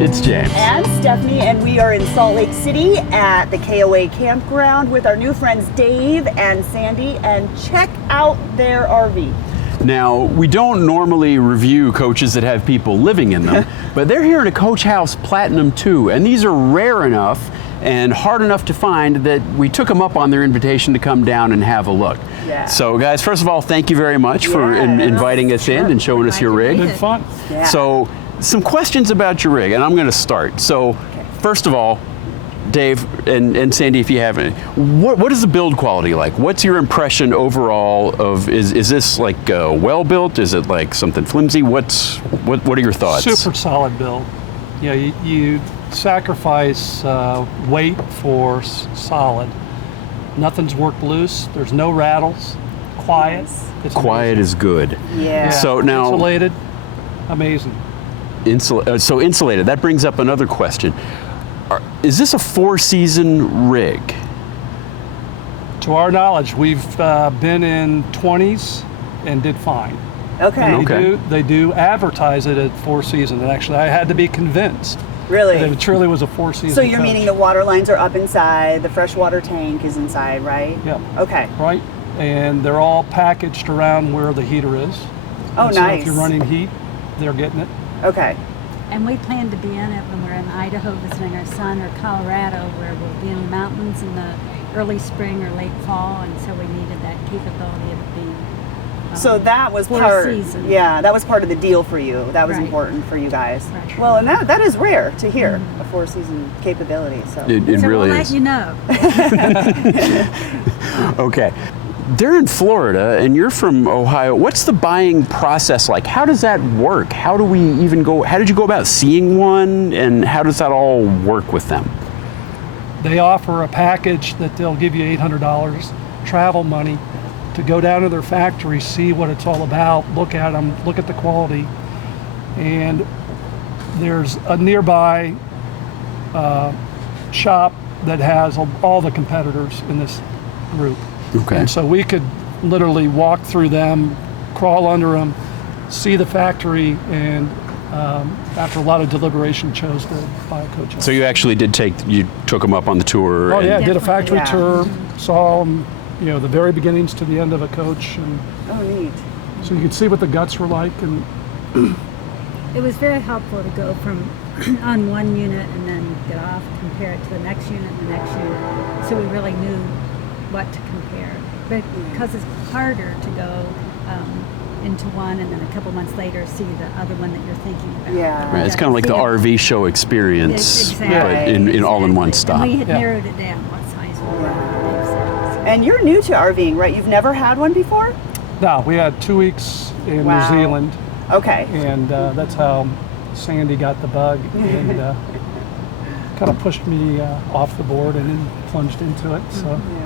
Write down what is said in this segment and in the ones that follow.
It's James. And Stephanie, and we are in Salt Lake City at the KOA campground with our new friends Dave and Sandy, and check out their RV. Now, we don't normally review coaches that have people living in them, but they're here at a Coach House Platinum 2, and these are rare enough and hard enough to find that we took them up on their invitation to come down and have a look. Yeah. So guys, first of all, thank you very much for inviting us in and showing us your rig. Good fun. Yeah. So, some questions about your rig, and I'm going to start. So, first of all, Dave and Sandy, if you have any, what is the build quality like? What's your impression overall of, is this like well built? Is it like something flimsy? What are your thoughts? Super solid build. You know, you sacrifice weight for solid. Nothing's worked loose. There's no rattles. Quiet. Nice. It's Quiet amazing. is good. Yeah. So now, insulated. Amazing. So insulated. That brings up another question. Is this a 4-season rig? To our knowledge, we've been in 20s and did fine. Okay. And Okay. they do advertise it at 4 seasons, and actually I had to be convinced that Really? it truly was a 4-season So you're coach. meaning the water lines are up inside, the freshwater tank is inside, right? Yep. Okay. Right? And they're all packaged around where the heater is. Oh, And so nice. if you're running heat, they're getting it. Okay. And we plan to be in it when we're in Idaho visiting our son, or Colorado, where we'll be in the mountains in the early spring or late fall, and so we needed that capability of it being So that was 4 part. seasons. Yeah, that was part of the deal for you. That was Right. important for you guys. Right. Well, and that is rare to hear, a 4-season capability. So. It so really we'll is. let you know. Okay. They're in Florida and you're from Ohio. What's the buying process like? How does that work? How do we even go? How did you go about seeing one, and how does that all work with them? They offer a package that they'll give you $800 travel money to go down to their factory, see what it's all about, look at them, look at the quality. And there's a nearby shop that has all the competitors in this group. Okay. And so we could literally walk through them, crawl under them, see the factory, and after a lot of deliberation, chose to buy a Coach House. So you took them up on the tour. Oh and- yeah, did a factory Yeah. tour, saw them, the very beginnings to the end of a coach, and Oh, neat. so you could see what the guts were like. And It was very helpful to go from on one unit and then get off, compare it to the next unit and the next unit, so we really knew what to compare. But because it's harder to go into one and then a couple months later see the other one that you're thinking about. Yeah. Right, it's kind of like the RV show experience, but in all in one stop. And we had Yeah. narrowed it down what size we were. Dave said. And you're new to RVing, right? You've never had one before? now we had 2 weeks in Wow. New Zealand, Okay. and that's how Sandy got the bug, and kind of pushed me off the board and then plunged into it. So. Yeah.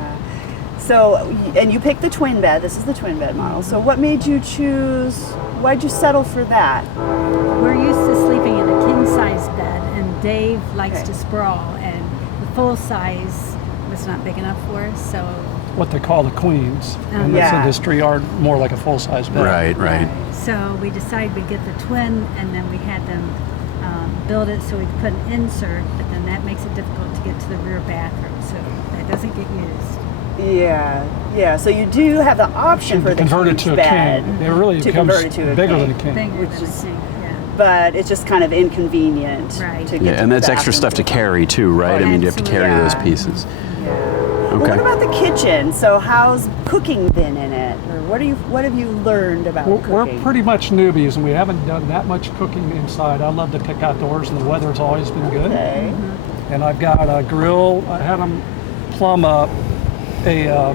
So, and you picked the twin bed. This is the twin bed model. So what made you choose, why'd you settle for that? We're used to sleeping in a king size bed, and Dave likes Okay. to sprawl, and the full size was not big enough for us, so What they call the queens in this Yeah. industry are more like a full-size bed. Right. so we decided we'd get the twin, and then we had them build it so we'd put an insert, but then that makes it difficult to get to the rear bathroom, so that doesn't get used. Yeah. So you do have the option for the Convert it huge to a bed. king. It really to becomes convert it to a bigger king. than a king. Bigger Which than is- a king, yeah. But it's just kind of inconvenient Right. to get Yeah, to and the that's extra bathroom stuff to the carry too, right? I mean, you have to carry those Absolutely. pieces. Yeah. Well, Okay. what about the kitchen? So how's cooking been in it? Or what have you learned about We're cooking? pretty much newbies, and we haven't done that much cooking inside. I love to cook outdoors, and the weather's always been good. Okay. And I've got a grill. I had them plumb a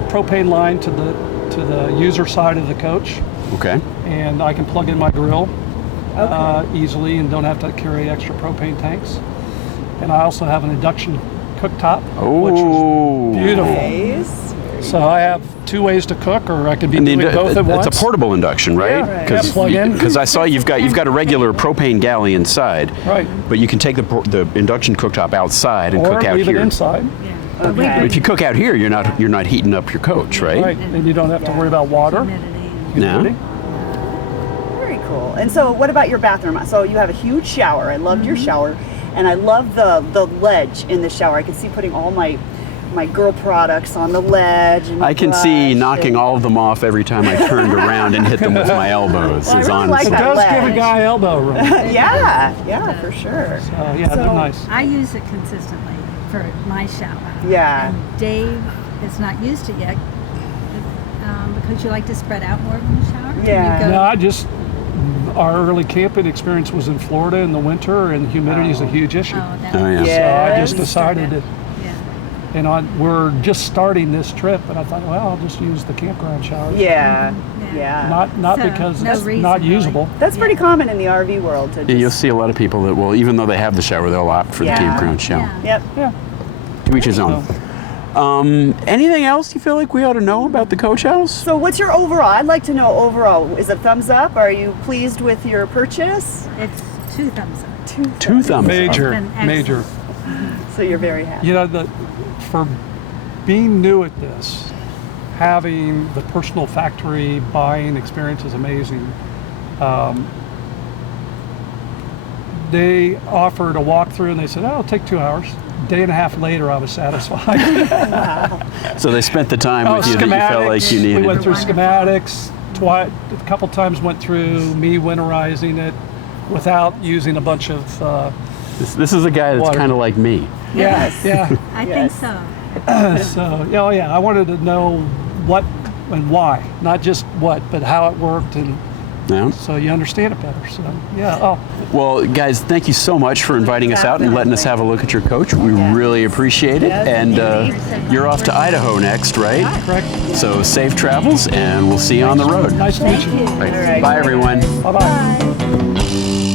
propane line to the user side of the coach, Okay. and I can plug in my grill easily and don't have to carry extra propane tanks. And I also have an induction cooktop, which Oh. is beautiful. Nice. So I have 2 ways to cook, or I could be And doing both at once. it's a portable induction, right? Yeah, right. Yeah, plug in. Because I saw you've got a regular propane galley inside, Right. but you can take the induction cooktop outside and Or cook out leave here. it inside. Yeah. Okay. But if you cook out here, you're not heating up your coach, right? Right. And you don't have to worry about water. Humidity. No. humidity. Very cool. And so what about your bathroom? So you have a huge shower. I loved your shower. And I love the ledge in the shower. I can see putting all my girl products on the ledge. And I can see brush knocking and- all of them off every time I turned around and hit them with my elbows. Well, I is really like It honestly. that does give a ledge. guy elbow room. Yeah, for sure. Yeah, they're So- nice. I use it consistently for my shower. Yeah. And Dave has not used it yet because you like to spread out more in the shower. and you Yeah. go- Our early camping experience was in Florida in the winter, and humidity is a huge issue. Oh, that Oh, yeah. So I Yes. just decided that, Yeah. we're just starting this trip, and I thought, well, I'll just use the campground shower. Yeah, Yeah. yeah. Not So, because no it's reason, not really. usable. That's pretty common in the RV world to Yeah, you'll just, see a lot of people that will, even though they have the shower, they'll opt for Yeah. the campground shower. Yeah. Yep. Yeah. To each his own. Anything else you feel like we ought to know about the coach house? So what's your overall? I'd like to know overall. Is it thumbs up? Are you pleased with your purchase? It's 2 thumbs up. Two thumbs up. Major, It's been excellent. major. So you're very happy. You know, for being new at this, having the personal factory buying experience is amazing. They offered a walkthrough and they said, oh, it'll take 2 hours. Day and a half later, I was satisfied. So they spent the time with you that you felt like you We needed. went through Wonderful. schematics. A couple times went through me winterizing it without using a bunch of. This is a guy that's Water. kind of like me. Yeah, yeah. I Yes. think so. So, oh yeah, I wanted to know what and why, not just what, but how it worked, and Yeah. so you understand it better. So, yeah. Oh, Well, guys, thank you so much for inviting us out and letting us have a look at your coach. We really appreciate it. Yes, And indeed. you're off to Idaho next, right? correct. So safe travels, and we'll see you on the road. Nice to meet you. Right. All right. Bye, everyone. Bye bye.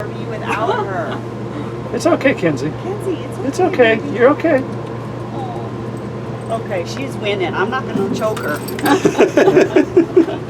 RV without her. It's okay, Kenzie. Kenzie, It's okay. You're okay. Okay, she's winning. I'm not going to choke her.